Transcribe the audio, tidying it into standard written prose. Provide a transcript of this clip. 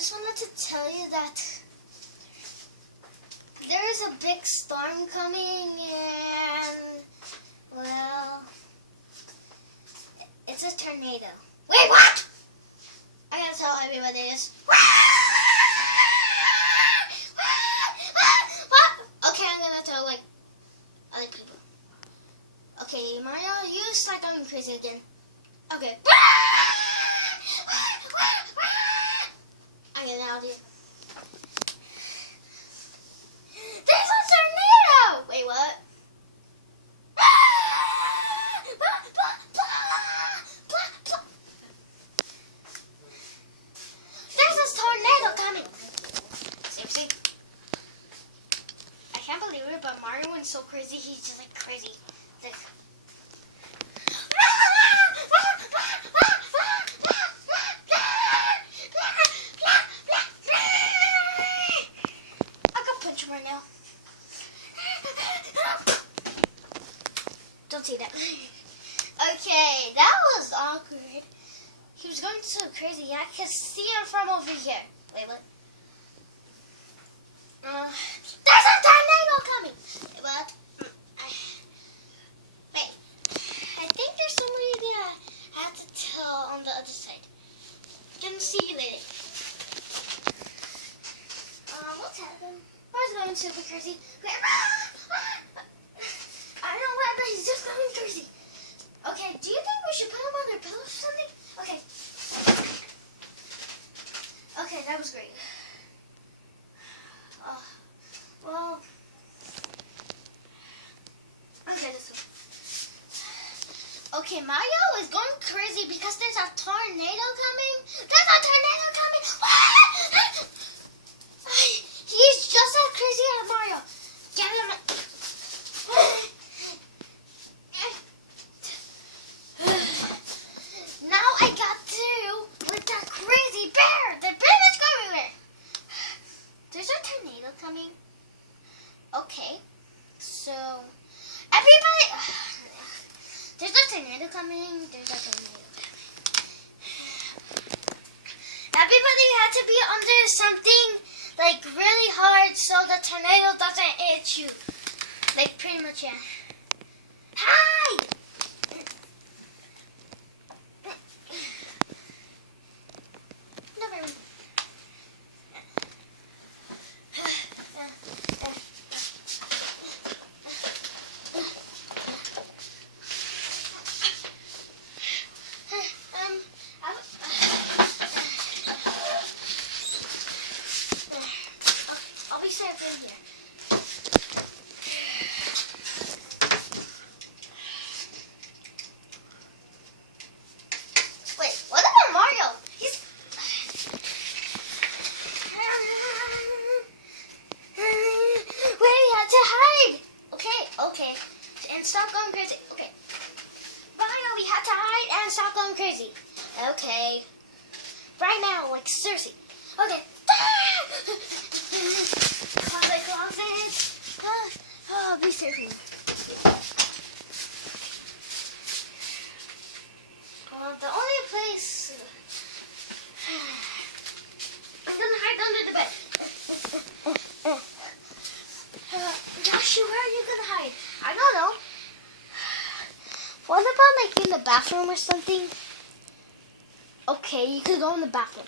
just wanted to tell you that there is a big storm coming and, well, it's a tornado. Wait, what? I gotta tell everybody this. Okay, I'm gonna tell, like, other people. Okay, Mario, you start going crazy again. Okay. Okay, now do it. There's a tornado! Wait, what? There's a tornado coming! See? I can't believe it, but Mario went so crazy, he's just like crazy. Like, I could punch him right now. Don't say that. Okay, that was awkward. He was going so crazy. I can see him from over here. Wait, what? There's a tornado coming! Wait, what? Wait. I think there's somebody that I have to tell on the other side. Gonna see you later. What's happening? Why is going super crazy? Wait, I don't know why, but he's just going crazy. Okay, do you think we should put him on their pillows or something? Okay. Okay, that was great. Well, okay, this one. Okay, Mario is going crazy because there's a tornado coming. There's a tornado coming. He's just as crazy as Mario. Get him. Now I got through with the crazy bear. The bear is going there. There's a tornado coming. Okay, so everybody, there's a tornado coming. There's a tornado coming. Everybody had to be under something like really hard so the tornado doesn't hit you. Like pretty much, yeah. Hi! Never mind. I'll be safe in here. Wait, what about Mario? He's... Wait, we have to hide. Okay. And stop going crazy. Okay. Mario, we have to hide and stop going crazy. Okay. Right now, like seriously. Okay. Closet. Oh, be safe here. The only place... I'm gonna hide under the bed. Yoshi, where are you gonna hide? I don't know. What about like in the bathroom or something? Okay, you could go in the bathroom.